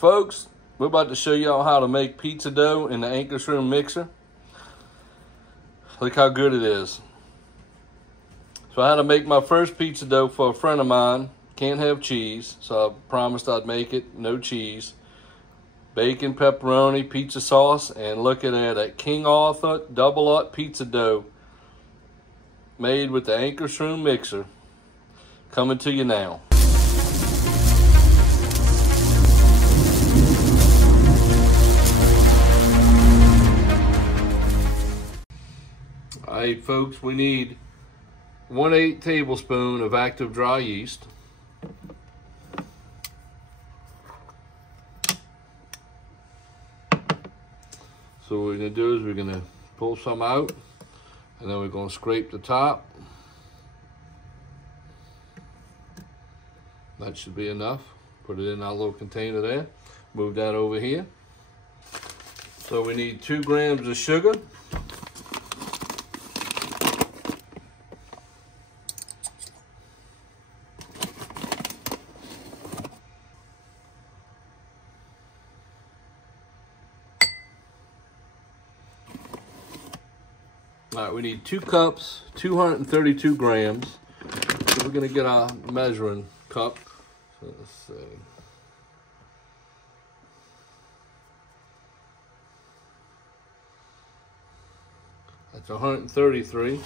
Folks, we're about to show y'all how to make pizza dough in the Ankarsrum mixer. Look how good it is. So I had to make my first pizza dough for a friend of mine. Can't have cheese, so I promised I'd make it, no cheese. Bacon, pepperoni, pizza sauce, and look at that, a King Arthur double-aught pizza dough made with the Ankarsrum mixer. Coming to you now. Alright folks, we need 1/8 tablespoon of active dry yeast. So what we're going to do is we're going to pull some out, and then we're going to scrape the top. That should be enough. Put it in our little container there. Move that over here. So we need 2 grams of sugar. All right, we need 2 cups, 232 grams. So we're gonna get our measuring cup. So let's see. That's 133.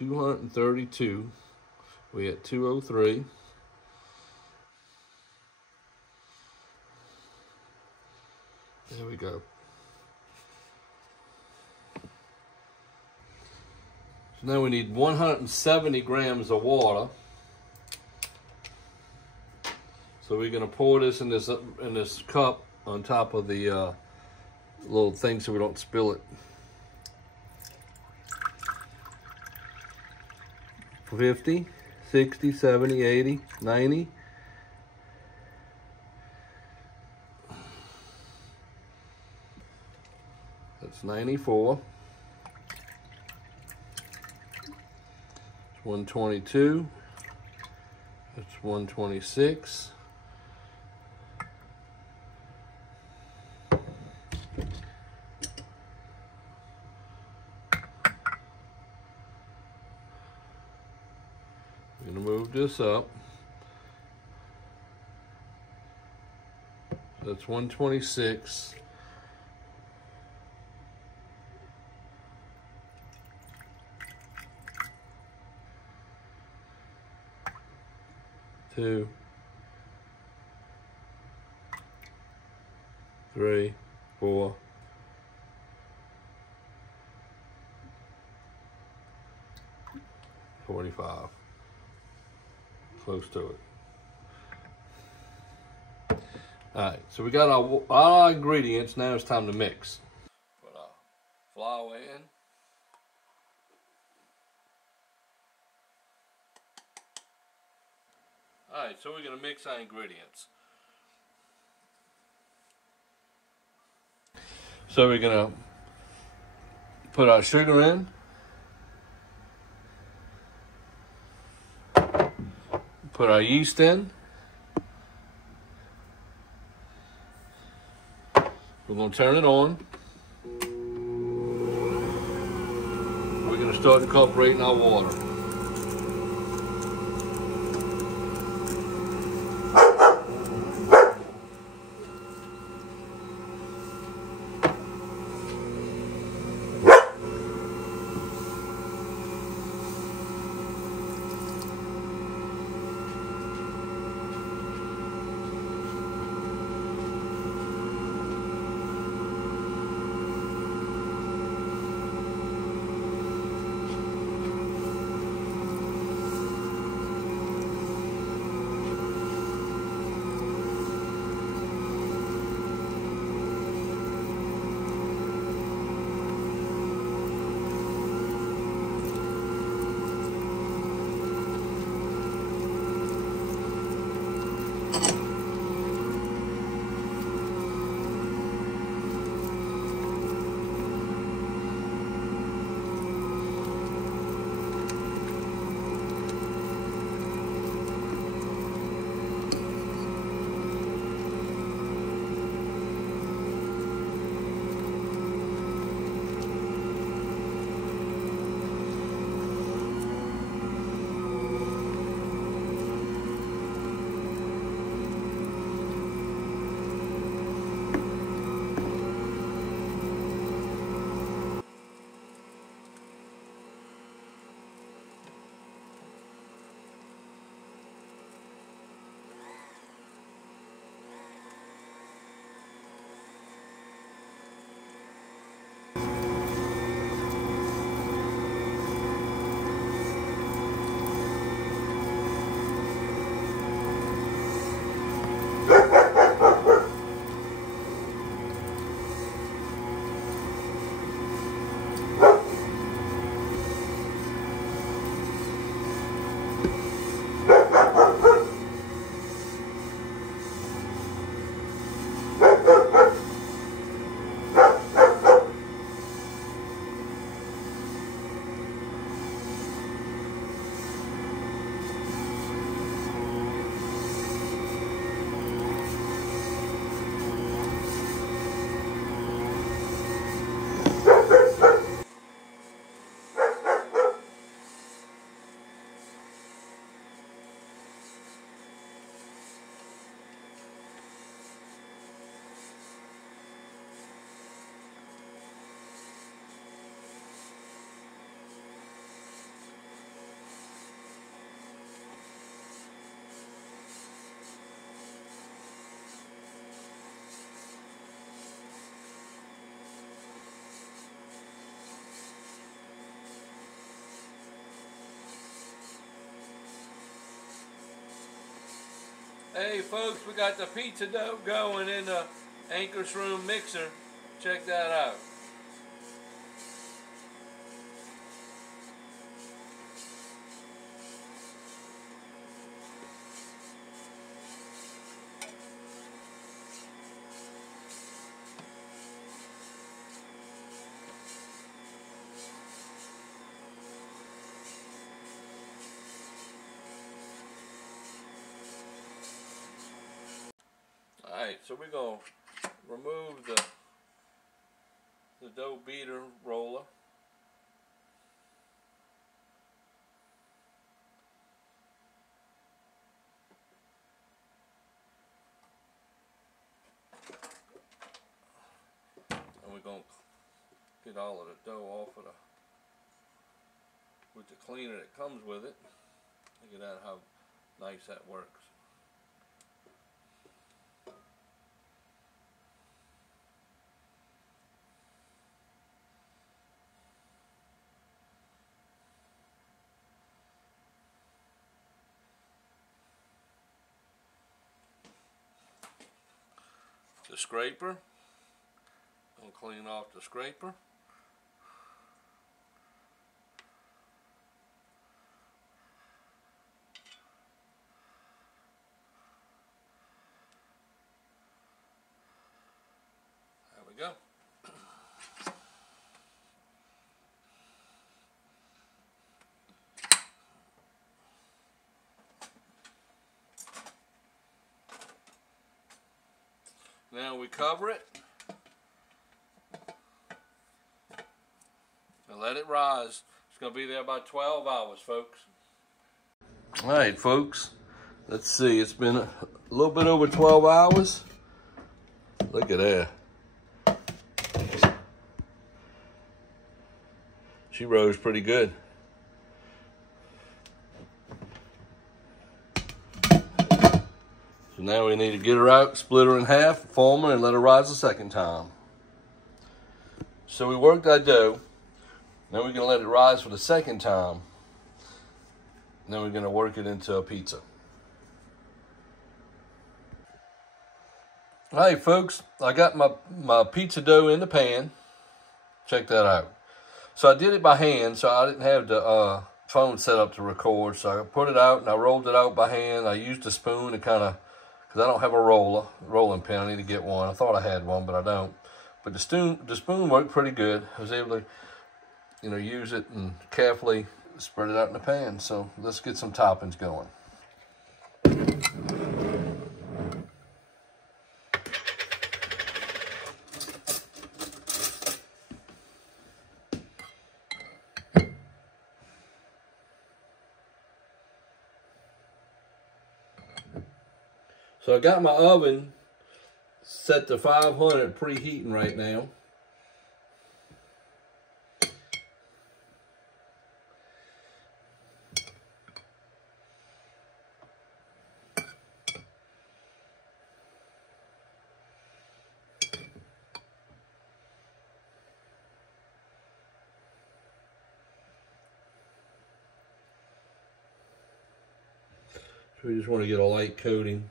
$232. We at 203. There we go. So now we need 170 grams of water. So we're gonna pour this in this cup on top of the little thing so we don't spill it. 50, 60, 70, 80, 90. That's 94. 122. That's 126. I'm going to move this up. That's 126. Two, 3, 4, 45. Close to it. All right, so we got our ingredients. Now it's time to mix. Put our flour in. All right, so we're gonna mix our ingredients. So we're gonna put our sugar in. Put our yeast in. We're going to turn it on. We're going to start incorporating our water. Hey folks, we got the pizza dough going in the Ankarsrum mixer. Check that out. Alright, so we're going to remove the dough beater roller. And we're going to get all of the dough off of with the cleaner that comes with it. Look at that, how nice that works. The scraper. I'll clean off the scraper. There we go. Now we cover it and let it rise. It's going to be there about 12 hours, folks. All right, folks. Let's see. It's been a little bit over 12 hours. Look at that. She rose pretty good. So now we need to get her out, split her in half, form her, and let her rise a second time. So we worked our dough. Now we're going to let it rise for the second time. And then we're going to work it into a pizza. All right, folks. I got my pizza dough in the pan. Check that out. So I did it by hand, so I didn't have the phone set up to record. So I put it out and I rolled it out by hand. I used a spoon to kind of, because I don't have a rolling pin. I need to get one. I thought I had one, but I don't. But the spoon worked pretty good. I was able to, use it and carefully spread it out in the pan. So let's get some toppings going. So I got my oven set to 500 preheating right now. So we just want to get a light coating.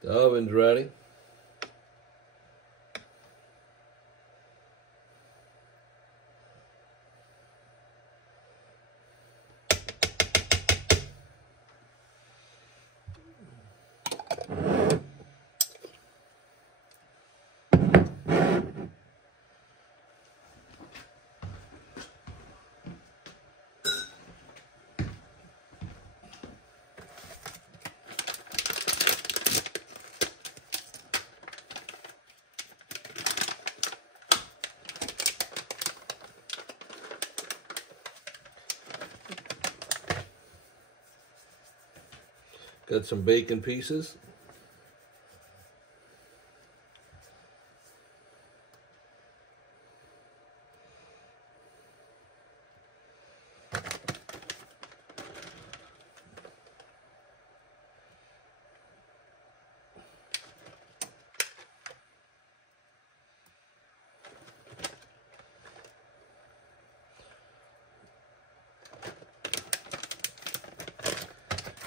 The oven's ready. Got some bacon pieces.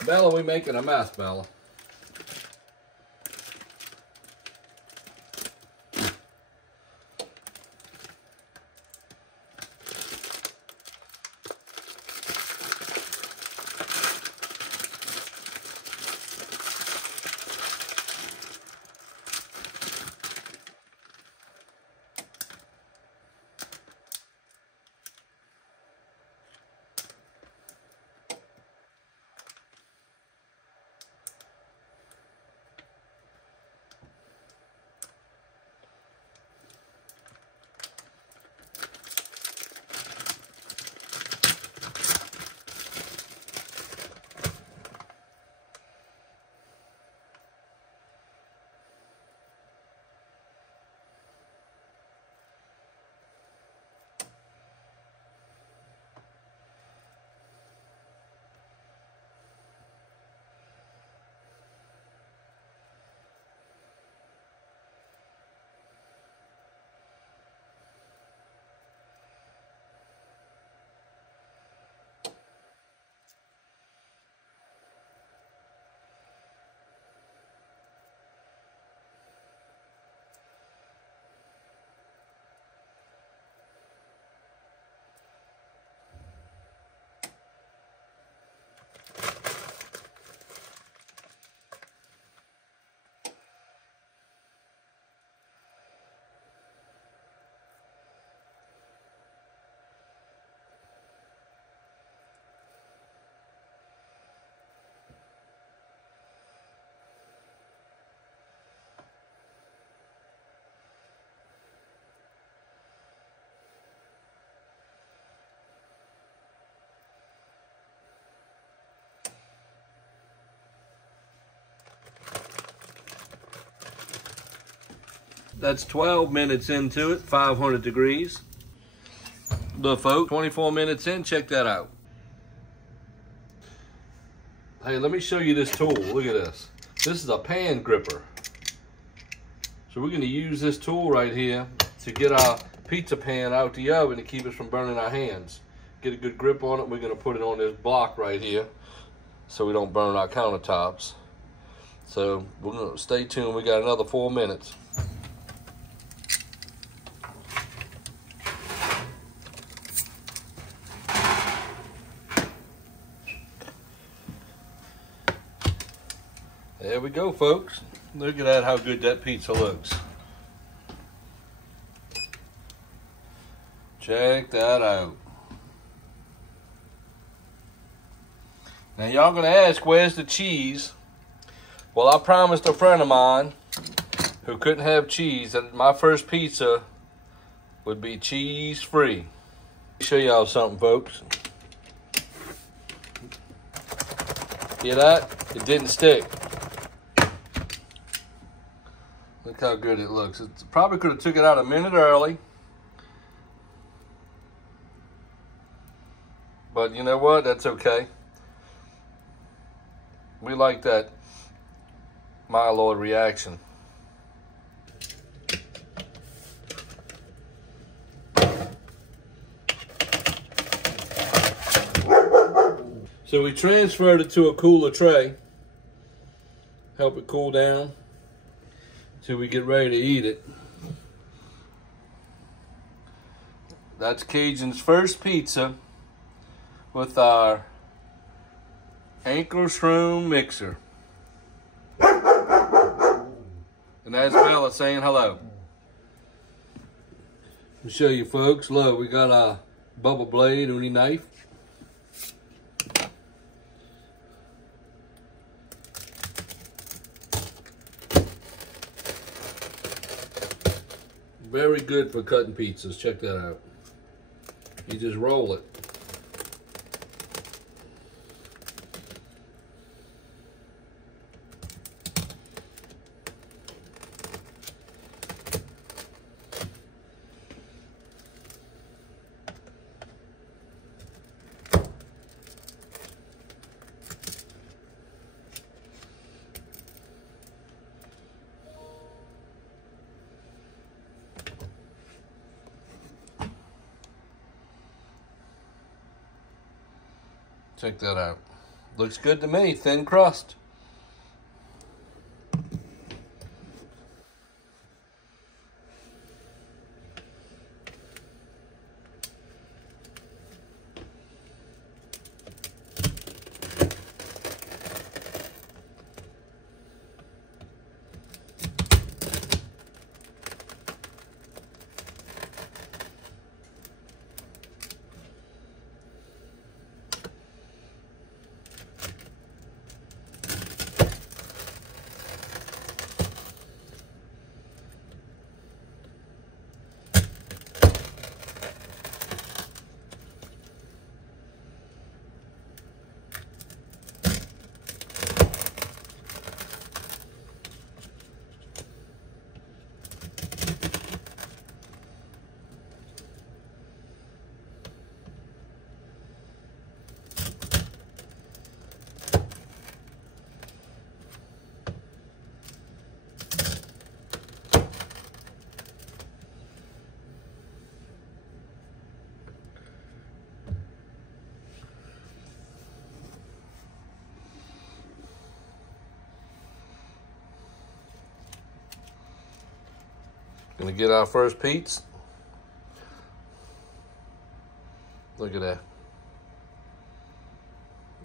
Bella, we making a mess, Bella. That's 12 minutes into it, 500 degrees. Look, folks, 24 minutes in, check that out. Hey, let me show you this tool. Look at this. This is a pan gripper. So we're gonna use this tool right here to get our pizza pan out the oven to keep us from burning our hands. Get a good grip on it. We're gonna put it on this block right here so we don't burn our countertops. So we're gonna stay tuned. We got another 4 minutes. There we go, folks. Look at that, how good that pizza looks. Check that out. Now y'all gonna ask, where's the cheese? Well, I promised a friend of mine who couldn't have cheese that my first pizza would be cheese free. Let me show y'all something, folks. Hear that? It didn't stick. Look how good it looks. It probably could have took it out a minute early. But you know what? That's okay. We like that myeloid reaction. So we transferred it to a cooler tray. Help it cool down till we get ready to eat it. That's Cajun's first pizza with our Ankarsrum mixer. And that's Bella saying hello. Let me show you, folks. Look, we got our Bubba blade uni knife. Very good for cutting pizzas. Check that out. You just roll it. Check that out. Looks good to me, thin crust. Gonna get our first pizza. Look at that.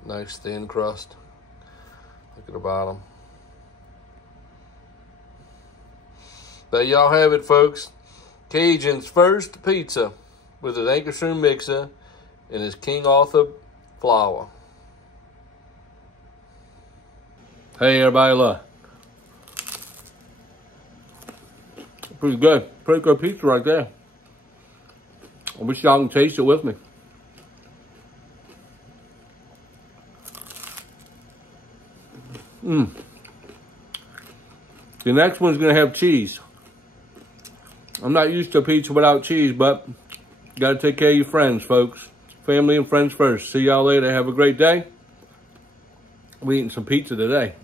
Nice thin crust. Look at the bottom. There y'all have it, folks. Cajun's first pizza with his Ankarsrum mixer and his King Arthur flour. Hey everybody, look. Pretty good. Pretty good pizza right there. I wish y'all can taste it with me. The next one's gonna have cheese. I'm not used to pizza without cheese, but you gotta take care of your friends, folks. Family and friends first. See y'all later. Have a great day. We're eating some pizza today.